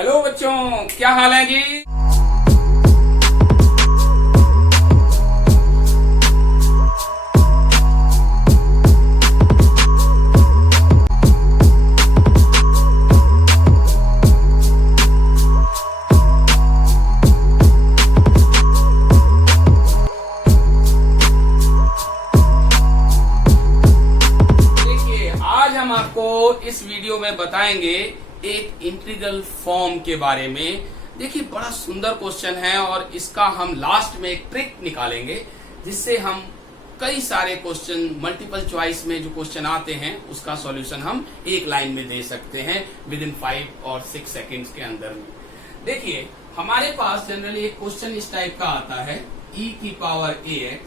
Hello बच्चों, क्या हाल है जी। देखिए, आज हम आपको इस वीडियो में बताएंगे एक इंटीग्रल फॉर्म के बारे में। देखिए, बड़ा सुंदर क्वेश्चन है और इसका हम लास्ट में एक ट्रिक निकालेंगे जिससे हम कई सारे क्वेश्चन मल्टीपल चॉइस में जो क्वेश्चन आते हैं उसका सॉल्यूशन हम एक लाइन में दे सकते हैं विद इन 5 और 6 सेकेंड्स के अंदर में। देखिए, हमारे पास जनरली एक क्वेश्चन इस टाइप का आता है e की पावर ax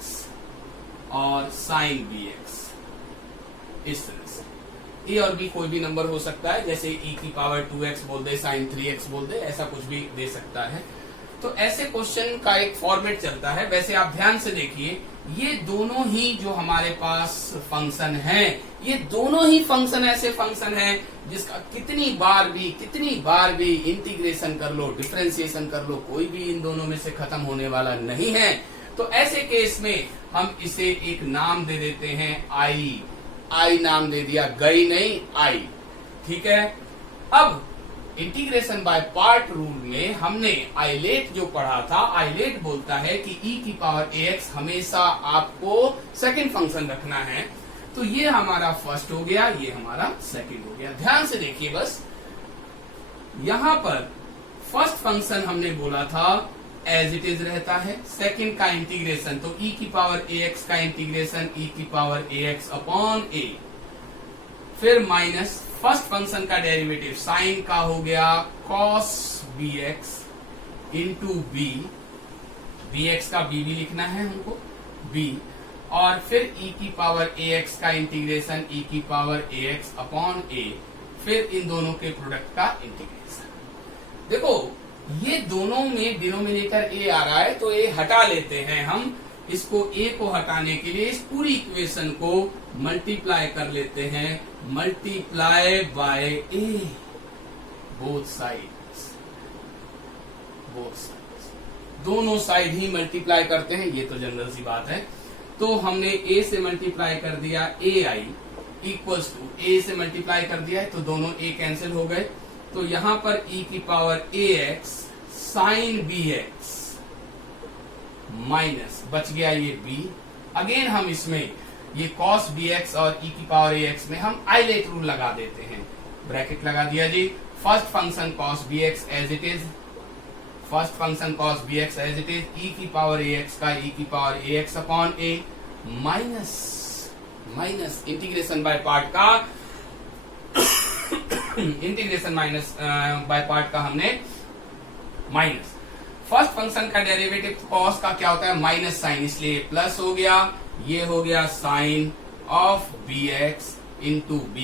और साइन bx। इस तरह से ए और बी कोई भी नंबर हो सकता है, जैसे e की पावर 2x बोल दे, साइन 3x बोल दे, ऐसा कुछ भी दे सकता है। तो ऐसे क्वेश्चन का एक फॉर्मेट चलता है। वैसे आप ध्यान से देखिए, ये दोनों ही जो हमारे पास फंक्शन है, ये दोनों ही फंक्शन ऐसे फंक्शन है जिसका कितनी बार भी इंटीग्रेशन कर लो, डिफरेंशिएशन कर लो, कोई भी इन दोनों में से खत्म होने वाला नहीं है। तो ऐसे केस में हम इसे एक नाम दे देते हैं आई नाम दे दिया, गई नहीं आई, ठीक है। अब इंटीग्रेशन बाय पार्ट रूल में हमने आइलेट जो पढ़ा था, आइलेट बोलता है कि e की पावर ax हमेशा आपको सेकंड फंक्शन रखना है। तो ये हमारा फर्स्ट हो गया, ये हमारा सेकंड हो गया। ध्यान से देखिए, बस यहां पर फर्स्ट फंक्शन हमने बोला था एज इट इज रहता है, सेकंड का इंटीग्रेशन तो e की पावर ax का इंटीग्रेशन e की पावर ax अपॉन a, फिर माइनस फर्स्ट फंक्शन का डेरिवेटिव साइन का हो गया cos bx into b, bx का b भी लिखना है हमको b, और फिर e की पावर ax का इंटीग्रेशन e की पावर ax अपॉन a, फिर इन दोनों के प्रोडक्ट का इंटीग्रेशन। देखो, ये दोनों में डिनोमिनेटर a आ रहा है तो a हटा लेते हैं हम। इसको a को हटाने के लिए इस पूरी इक्वेशन को मल्टीप्लाई कर लेते हैं, multiply by a, both sides, दोनों साइड ही मल्टीप्लाई करते हैं, ये तो जनरल सी बात है। तो हमने a से मल्टीप्लाई कर दिया ai इक्वल्स टू a से मल्टीप्लाई कर दिया है तो दोनों a कैंसिल हो गए। तो यहां पर e की power ax sine bx minus बच गया ये b। अगेन हम इसमें ये cos bx और e की पावर ax में हम आइलेट रूल लगा देते हैं, ब्रैकेट लगा दिया जी। First function cos bx as it is, first function cos bx as it is, e की पावर ax का e की power ax upon a, minus integration by part का इंटीग्रेशन माइनस बाय पार्ट का हमने minus, first function का derivative cos का क्या होता है माइनस साइन, इसलिए प्लस हो गया, ये हो गया sine of bx into b,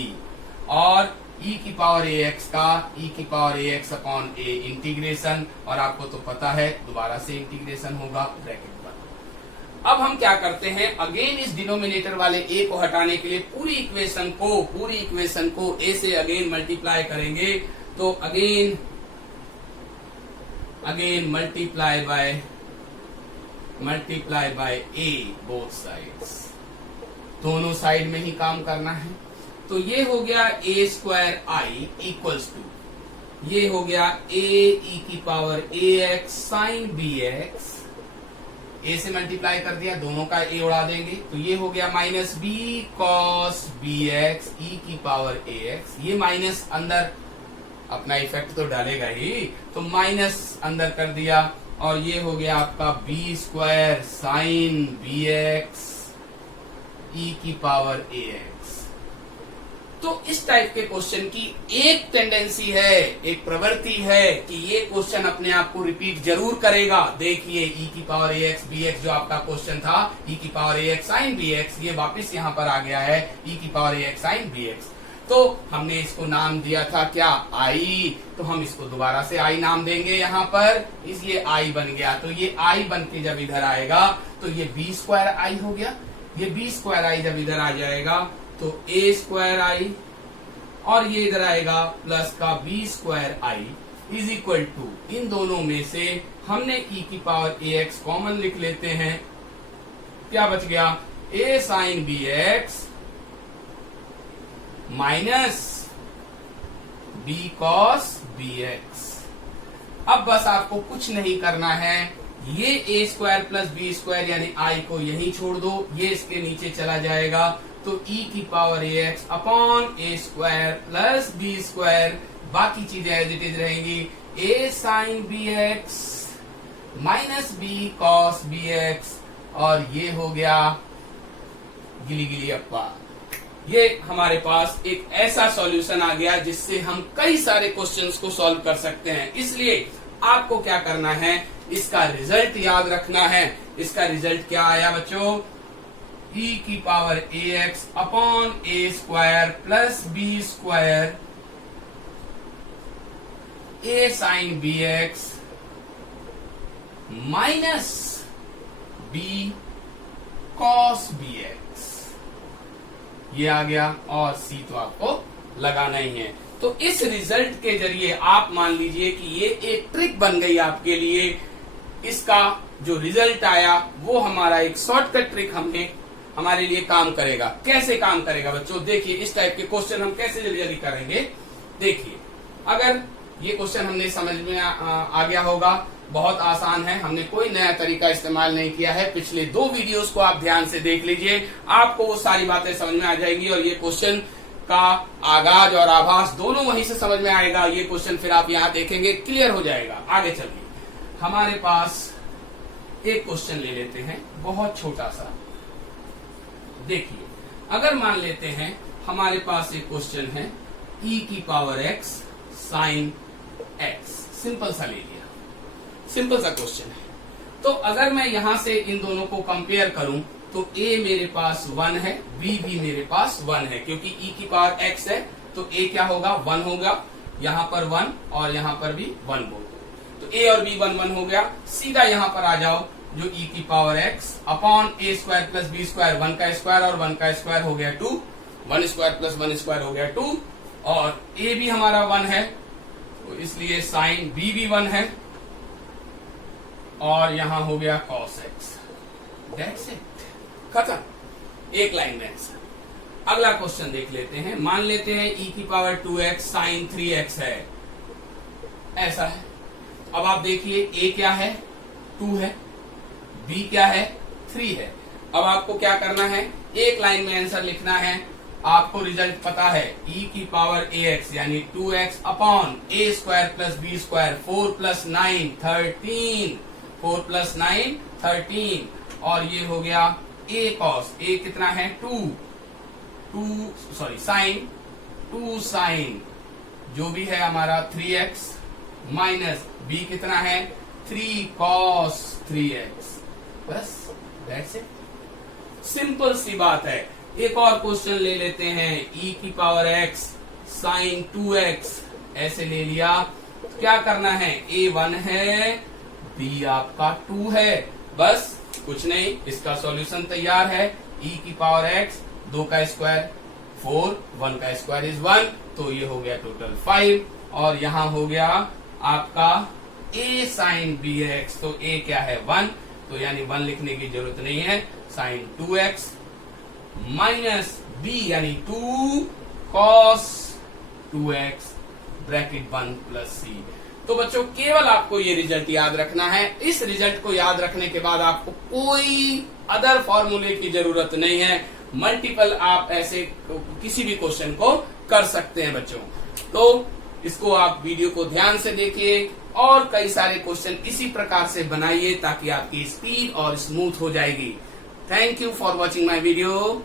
और e की पावर ax का e की power ax upon a integration, और आपको तो पता है दोबारा से इंटीग्रेशन होगा ब्रैकेट पर। अब हम क्या करते हैं, अगेन इस डिनोमिनेटर वाले a को हटाने के लिए पूरी इक्वेशन को a से अगेन मल्टीप्लाई करेंगे। तो again multiply by a both sides, दोनों साइड में ही काम करना है। तो ये हो गया a square i equals to, ये हो गया a e की power ax sine bx, a से मल्टीप्लाई कर दिया, दोनों का a उड़ा देंगे तो ये हो गया minus b cos bx e की पावर ax, ये माइनस अंदर अपना इफेक्ट तो डालेगा ही, तो माइनस अंदर कर दिया, और ये हो गया आपका b square sine bx e की पावर ax। तो इस टाइप के क्वेश्चन की एक टेंडेंसी है, एक प्रवृत्ति है कि ये क्वेश्चन अपने आप को रिपीट जरूर करेगा। देखिए, e की पावर ax bx जो आपका क्वेश्चन था e की पावर ax साइन bx, ये वापस यहाँ पर आ गया है e की पावर ax साइन bx। तो हमने इसको नाम दिया था क्या आई, तो हम इसको दोबारा से आई नाम देंगे यहाँ पर, इसलिए आई बन गया। तो ये आई बन के जब इधर आएगा तो ये बी स्क्वायर आई हो गया, ये बी स्क्वायर आई जब इधर आ जाएगा तो ए स्क्वायर आई, और ये इधर आएगा प्लस का B square I is equal to, इन दोनों में से हमने e की पावर ax कॉमन लिख लेते हैं। क्या बच गया? a sine bx minus b cos bx। अब बस आपको कुछ नहीं करना है, ये a square plus B square यानी i को यहीं छोड़ दो, ये इसके नीचे चला जाएगा, तो e की power ax upon a square plus B square, बाकी चीजें एज इट इज रहेंगी, a sine bx minus b cos bx, और ये हो गया गिली गिली अप्पा। ये हमारे पास एक ऐसा सॉल्यूशन आ गया जिससे हम कई सारे क्वेश्चंस को सॉल्व कर सकते हैं। इसलिए आपको क्या करना है, इसका रिजल्ट याद रखना है। इसका रिजल्ट क्या आया बच्चों? e की power ax upon a square plus b square a sine bx minus b cos bx, ये आ गया, और c तो आपको लगाना ही है। तो इस रिजल्ट के जरिए आप मान लीजिए कि ये एक ट्रिक बन गई आपके लिए। इसका जो रिजल्ट आया वो हमारा एक शॉर्टकट ट्रिक हमारे लिए काम करेगा। कैसे काम करेगा बच्चों? देखिए, इस टाइप के क्वेश्चन हम कैसे जल्दी जल्दी करेंगे। देखिए, अगर ये क्वेश्चन हमने समझ में आ गया होगा, बहुत आसान है, हमने कोई नया तरीका इस्तेमाल नहीं किया है। पिछले 2 वीडियोस को आप ध्यान से देख लीजिए, आपको वो सारी बातें समझ में आ जाएंगी, और ये क्वेश्चन का आगाज और आभास दोनों वहीं से समझ में आएगा। ये क्वेश्चन फिर आप यहाँ देखेंगे, क्लियर हो जाएगा। आगे चलिए, हमारे पास एक क्वेश्चन ले लेते हैं, बहुत छोटा सा। देखिए, अगर मान लेते हैं हमारे पास एक क्वेश्चन है e की power x sine x, simple सा ले लिया, सिंपल सा क्वेश्चन है। तो अगर मैं यहां से इन दोनों को कंपेयर करूं तो a मेरे पास 1 है, b भी मेरे पास 1 है, क्योंकि e की पावर x है तो a क्या होगा? 1 होगा, यहाँ पर 1 और यहाँ पर भी 1 बोल दो, तो a और b 1 1 हो गया। सीधा यहाँ पर आ जाओ, जो e की power x upon a square plus b square, 1 का स्क्वायर और 1 का स्क्वायर हो गया 2, 1 स्क्वायर प्लस 1 स्क्वायर हो गया 2, और a भी हमारा 1 है, तो इसलिए साइन b भी 1 है, और यहां हो गया cos x। दैट्स इट, खत्म, एक लाइन में आंसर। अगला क्वेश्चन देख लेते हैं। मान लेते हैं e की पावर 2x साइन 3x है, ऐसा है। अब आप देखिए, a क्या है? 2 है, b क्या है? 3 है। अब आपको क्या करना है? एक लाइन में आंसर लिखना है। आपको रिजल्ट पता है, e की पावर ax यानी 2x upon a square plus b square, 4 plus 9 13, 4 plus 9 13, और ये हो गया a cos, a कितना है? 2 साइन 2 साइन जो भी है हमारा 3x माइनस b कितना है? 3 cos 3x। बस, दैट्स इट, सिंपल सी बात है। एक और क्वेश्चन ले लेते हैं, e की पावर x साइन 2x, ऐसे ले लिया। क्या करना है? a 1 है, b आपका 2 है, बस कुछ नहीं, इसका सॉल्यूशन तैयार है। e की पावर x, 2 का स्क्वायर 4, 1 का स्क्वायर इज 1, तो ये हो गया टोटल 5, और यहाँ हो गया आपका a साइन bx, तो a क्या है? 1, तो यानी 1 लिखने की जरूरत नहीं है, साइन 2x माइनस b यानी 2 cos 2x bracket 1 plus c। तो बच्चों, केवल आपको ये रिजल्ट याद रखना है। इस रिजल्ट को याद रखने के बाद आपको कोई अदर फॉर्मूले की जरूरत नहीं है। मल्टीपल आप ऐसे किसी भी क्वेश्चन को कर सकते हैं बच्चों। तो इसको आप वीडियो को ध्यान से देखिए, और कई सारे क्वेश्चन इसी प्रकार से बनाइए ताकि आपकी स्पीड और स्मूथ हो जाएगी। Thank you for watching my video.